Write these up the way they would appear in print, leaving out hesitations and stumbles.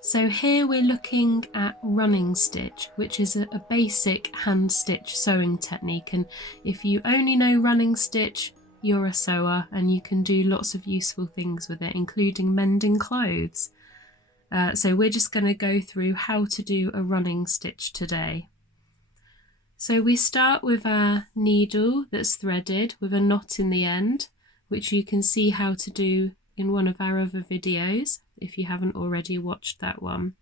So here we're looking at running stitch, which is a basic hand stitch sewing technique, and if you only know running stitch, you're a sewer and you can do lots of useful things with it, including mending clothes. So we're just going to go through how to do a running stitch today. So we start with our needle that's threaded with a knot in the end, which you can see how to do in one of our other videos if you haven't already watched that one.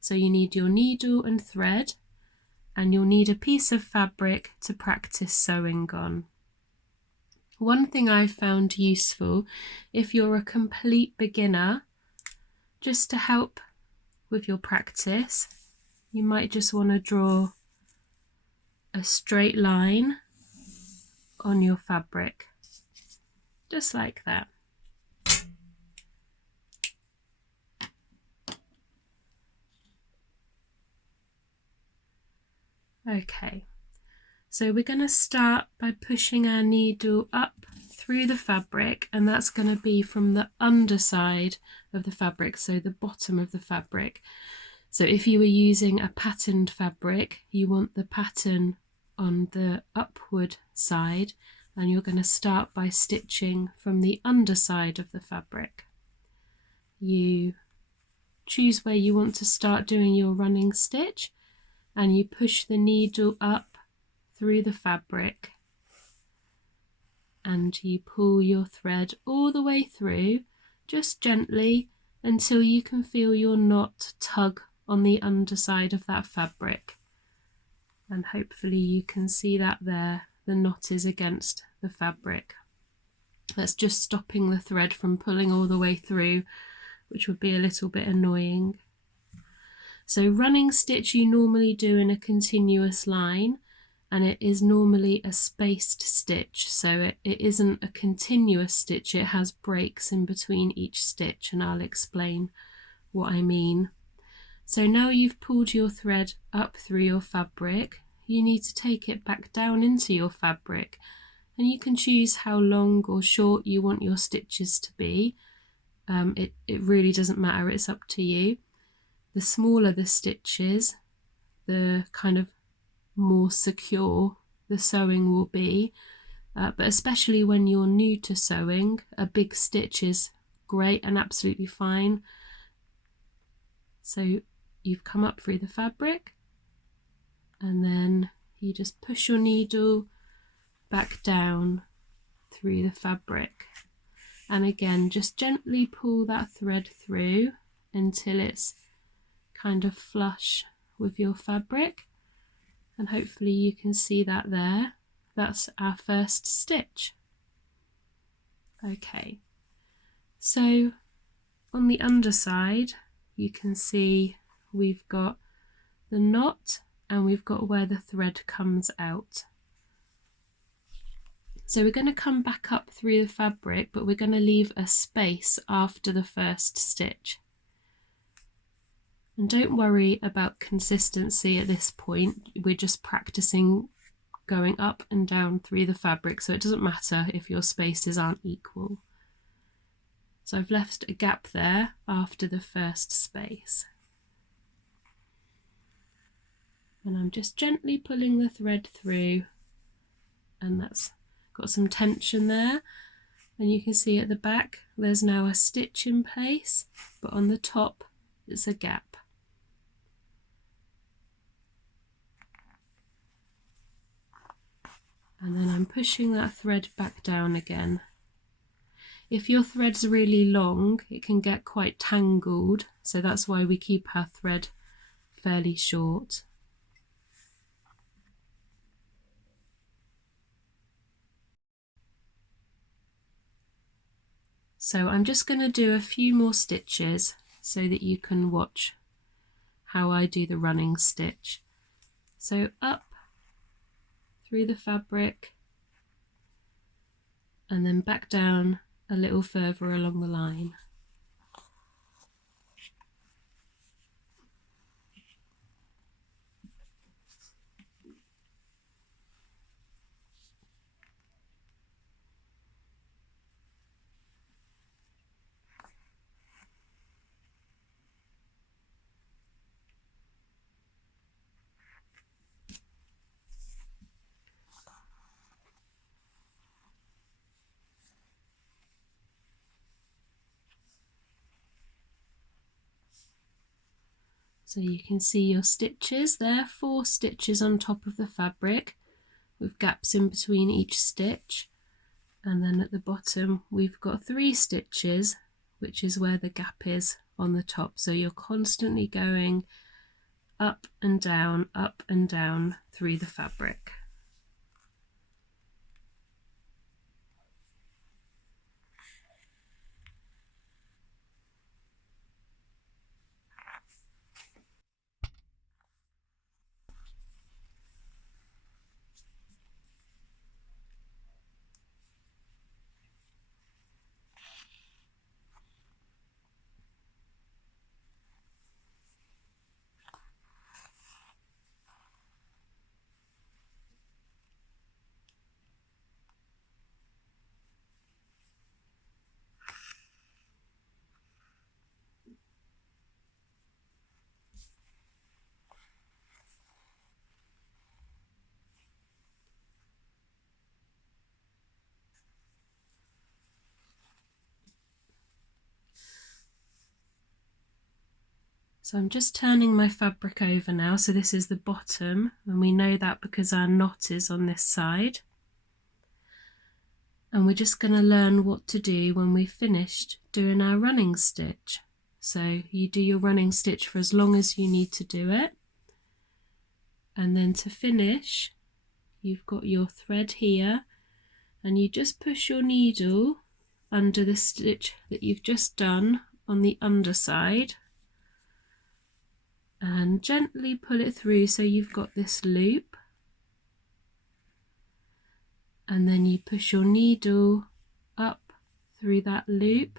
So you need your needle and thread, and you'll need a piece of fabric to practice sewing on. One thing I've found useful if you're a complete beginner, just to help with your practice, you might just want to draw a straight line on your fabric, just like that. Okay, so we're going to start by pushing our needle up through the fabric, and that's going to be from the underside of the fabric, so the bottom of the fabric. So if you were using a patterned fabric, you want the pattern on the upward side, and you're going to start by stitching from the underside of the fabric. You choose where you want to start doing your running stitch, and you push the needle up through the fabric, and you pull your thread all the way through, just gently, until you can feel your knot tug on the underside of that fabric. And hopefully you can see that there, the knot is against the fabric. That's just stopping the thread from pulling all the way through, which would be a little bit annoying. So running stitch you normally do in a continuous line, and it is normally a spaced stitch, so it isn't a continuous stitch, it has breaks in between each stitch, and I'll explain what I mean. So now you've pulled your thread up through your fabric, you need to take it back down into your fabric, and you can choose how long or short you want your stitches to be. It really doesn't matter, it's up to you. The smaller the stitches, the kind of more secure the sewing will be, but especially when you're new to sewing, a big stitch is great and absolutely fine. So you've come up through the fabric, and then you just push your needle back down through the fabric, and again just gently pull that thread through until it's kind of flush with your fabric, and hopefully you can see that there. That's our first stitch. Okay, so on the underside you can see we've got the knot and we've got where the thread comes out. So we're going to come back up through the fabric, but we're going to leave a space after the first stitch. And don't worry about consistency at this point, we're just practicing going up and down through the fabric, so it doesn't matter if your spaces aren't equal. So I've left a gap there after the first space. And I'm just gently pulling the thread through, and that's got some tension there, and you can see at the back there's now a stitch in place, but on the top it's a gap. And then I'm pushing that thread back down again. If your thread's really long, it can get quite tangled, so that's why we keep our thread fairly short. So I'm just going to do a few more stitches so that you can watch how I do the running stitch. So up through the fabric, and then back down a little further along the line. So you can see your stitches there, 4 stitches on top of the fabric with gaps in between each stitch, and then at the bottom we've got 3 stitches, which is where the gap is on the top. So you're constantly going up and down through the fabric. So I'm just turning my fabric over now. So this is the bottom, and we know that because our knot is on this side. And we're just going to learn what to do when we've finished doing our running stitch. So you do your running stitch for as long as you need to do it. And then to finish, you've got your thread here, and you just push your needle under the stitch that you've just done on the underside, and gently pull it through so you've got this loop, and then you push your needle up through that loop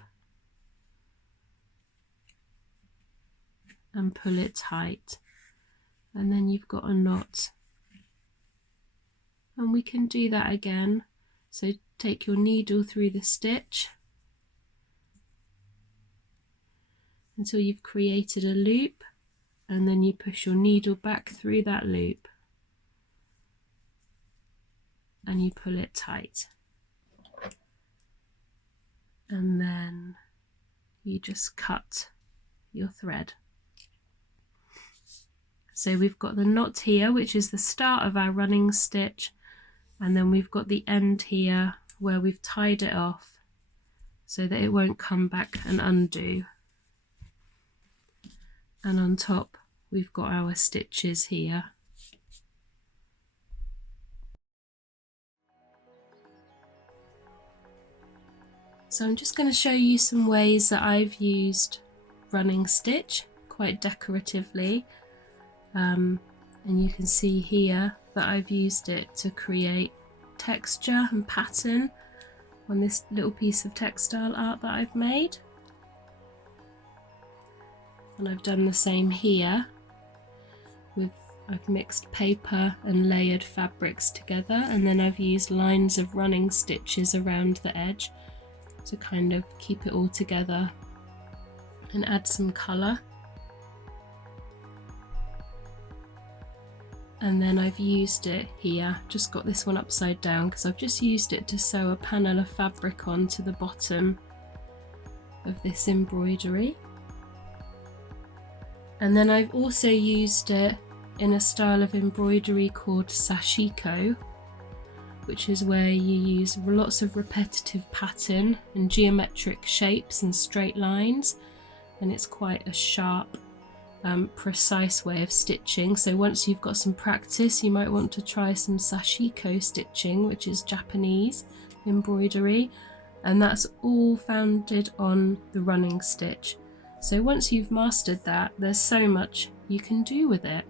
and pull it tight, and then you've got a knot. And we can do that again. So take your needle through the stitch until you've created a loop, and then you push your needle back through that loop and you pull it tight, and then you just cut your thread. So we've got the knot here, which is the start of our running stitch, and then we've got the end here where we've tied it off so that it won't come back and undo. And on top we've got our stitches here. So I'm just going to show you some ways that I've used running stitch quite decoratively, and you can see here that I've used it to create texture and pattern on this little piece of textile art that I've made. And I've done the same here I've mixed paper and layered fabrics together, and then I've used lines of running stitches around the edge to kind of keep it all together and add some colour. And then I've used it here, just got this one upside down because I've just used it to sew a panel of fabric onto the bottom of this embroidery. And then I've also used it in a style of embroidery called sashiko, which is where you use lots of repetitive pattern and geometric shapes and straight lines, and it's quite a sharp, precise way of stitching. So once you've got some practice, you might want to try some sashiko stitching, which is Japanese embroidery, and that's all founded on the running stitch. So once you've mastered that, there's so much you can do with it.